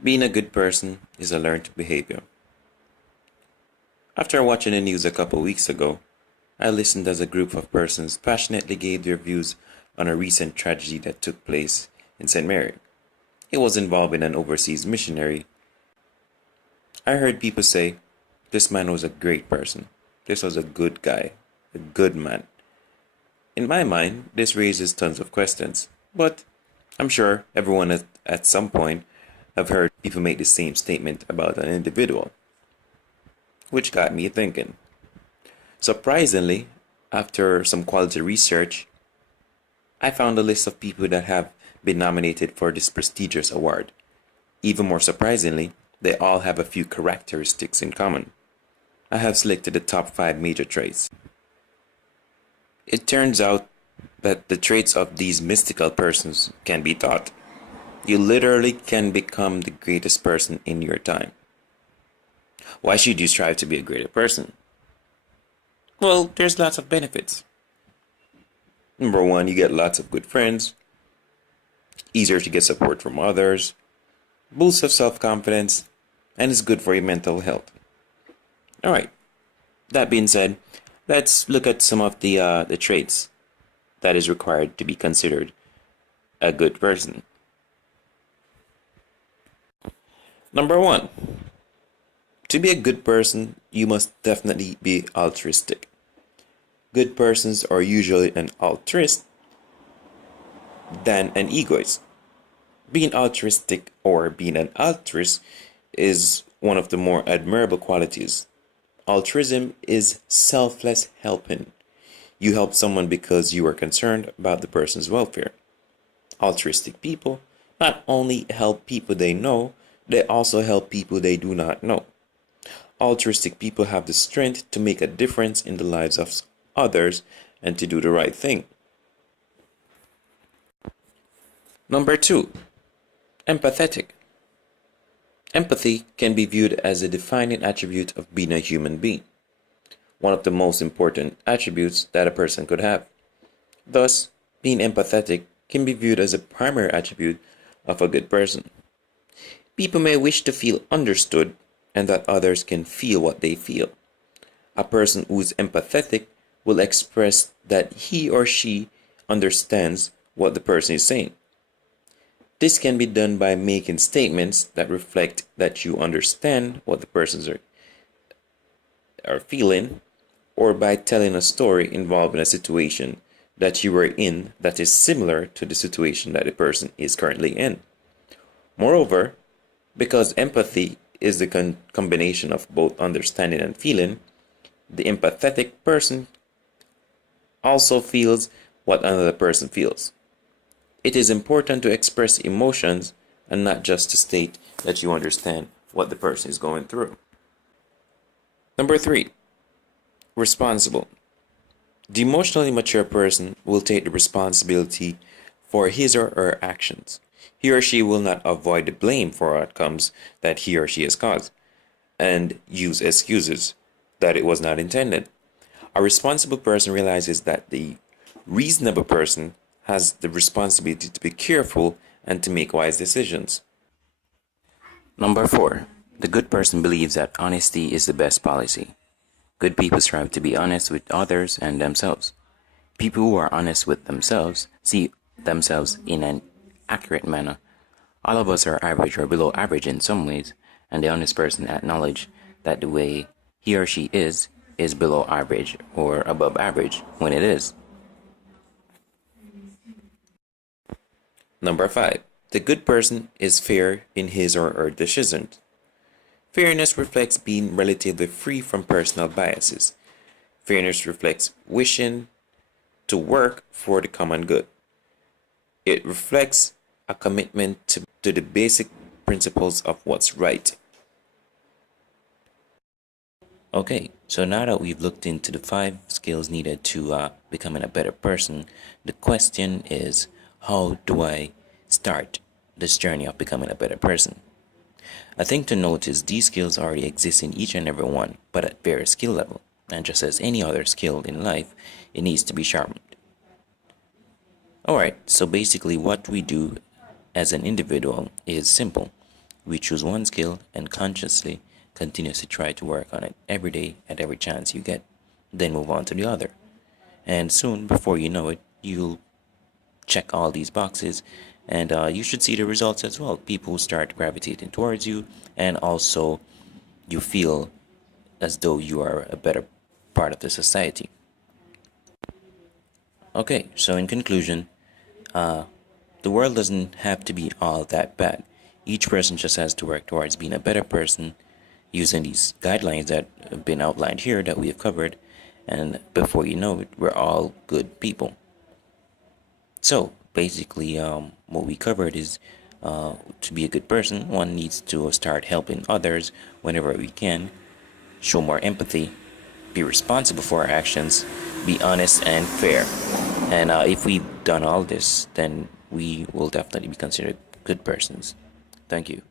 Being a good person is a learned behavior. After watching the news a couple weeks ago, I listened as a group of persons passionately gave their views on a recent tragedy that took place in St. Mary. It was involving an overseas missionary. I heard people say, this man was a great person. This was a good guy, a good man. In my mind, this raises tons of questions, but I'm sure everyone at some point have heard people make the same statement about an individual, which got me thinking. Surprisingly, after some quality research, I found a list of people that have been nominated for this prestigious award. Even more surprisingly, they all have a few characteristics in common. I have selected the top 5 major traits. It turns out that the traits of these mystical persons can be taught. You literally can become the greatest person in your time. Why should you strive to be a greater person? Well, there's lots of benefits. Number one, you get lots of good friends, easier to get support from others, boost of self-confidence, and is good for your mental health. Alright, that being said, let's look at some of the traits that is required to be considered a good person. Number one, to be a good person, you must definitely be altruistic. Good persons are usually an altruist than an egoist. Being altruistic or being an altruist is one of the more admirable qualities. Altruism is selfless helping. You help someone because you are concerned about the person's welfare. Altruistic people not only help people they know, they also help people they do not know. Altruistic people have the strength to make a difference in the lives of others and to do the right thing. Number 2, empathetic. Empathy can be viewed as a defining attribute of being a human being, one of the most important attributes that a person could have. Thus, being empathetic can be viewed as a primary attribute of a good person. People may wish to feel understood and that others can feel what they feel. A person who is empathetic will express that he or she understands what the person is saying. This can be done by making statements that reflect that you understand what the persons are feeling, or by telling a story involving a situation that you were in that is similar to the situation that the person is currently in. Moreover, because empathy is the combination of both understanding and feeling, the empathetic person also feels what another person feels. It is important to express emotions and not just to state that you understand what the person is going through. Number 3, responsible. The emotionally mature person will take the responsibility for his or her actions. He or she will not avoid the blame for outcomes that he or she has caused and use excuses that it was not intended. A responsible person realizes that the reasonable person has the responsibility to be careful and to make wise decisions. Number 4, the good person believes that honesty is the best policy. Good people strive to be honest with others and themselves. People who are honest with themselves see themselves in an accurate manner. All of us are average or below average in some ways, and the honest person acknowledges that the way he or she is below average or above average when it is. Number 5, the good person is fair in his or her decisions. Fairness reflects being relatively free from personal biases. Fairness reflects wishing to work for the common good. It reflects a commitment to the basic principles of what's right. Okay, so now that we've looked into the 5 skills needed to becoming a better person, the question is, how do I start this journey of becoming a better person? A thing to note is these skills already exist in each and every one, but at various skill level. And just as any other skill in life, it needs to be sharpened. Alright, so basically what we do as an individual is simple. we choose one skill and consciously continuously try to work on it every day at every chance you get, then move on to the other. And soon, before you know it, you'll check all these boxes, and you should see the results as well. People start gravitating towards you, and also you feel as though you are a better part of the society. Okay, so in conclusion, the world doesn't have to be all that bad. Each person just has to work towards being a better person using these guidelines that have been outlined here that we have covered, and before you know it, we're all good people. So basically, what we covered is to be a good person, one needs to start helping others whenever we can, show more empathy, be responsible for our actions, be honest and fair. And if we've done all this, then we will definitely be considered good persons. Thank you.